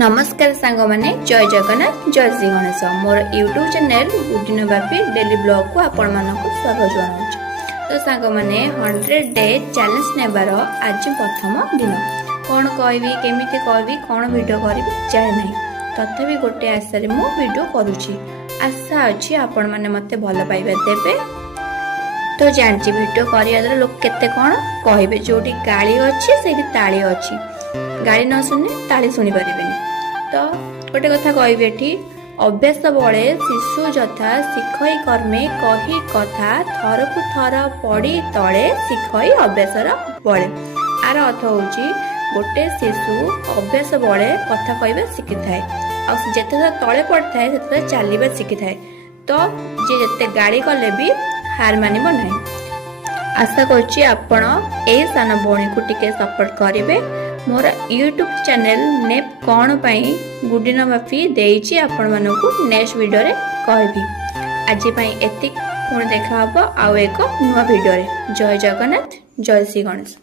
नमस्कार सांग मैंने जय जगन्नाथ जय श्री गणेश मोर यूट्यूब चैनल गुडिन बापी डेली ब्लॉग को आपण मानक स्वागत जनाऊँ। तो सांग मैंने 100 डे चैलेंज नेबार आज प्रथम दिन कौन कहबी केमी कहबी कौन वीडियो करी जाए ना तथापि गोटे आशा मु वीडियो करुच्ची आशा अच्छी आपण मैंने मत भल पाइबा देवे। तो जानची वीडियो करिया द्वारा लोक केते कौन कहबे जोटी गाड़ी अच्छी से ताली अच्छी गाड़ी न शुणे ताली शुणी पारे। तो गोटे कथा कहबी एठी अभ्यास बले शिशु यथा शिखई कर्मे कही कथा थरकु थर पड़ी तले शिखई अभ्यासर बले। आर अर्थ होची गोटे शिशु अभ्यास बले कथा कहबा शिखि थाए आ जेते तले पड़ता है चलवा शिखि थाए। तो जे जते गाड़ी कले भी हार मानिबो नाही। आशा करछि आपण ए सान भौणी को टिके सपोर्ट करिवे। मोर यूट्यूब चैनल ने कौन पाई गुडिन बापी देइछि आपण मानकु नेक्स्ट वीडियो रे कहबी। आज पाई एतिक पुणी देखा हबो आउ एक नुवा वीडियो रे। जय जगन्नाथ जय श्री गणेश।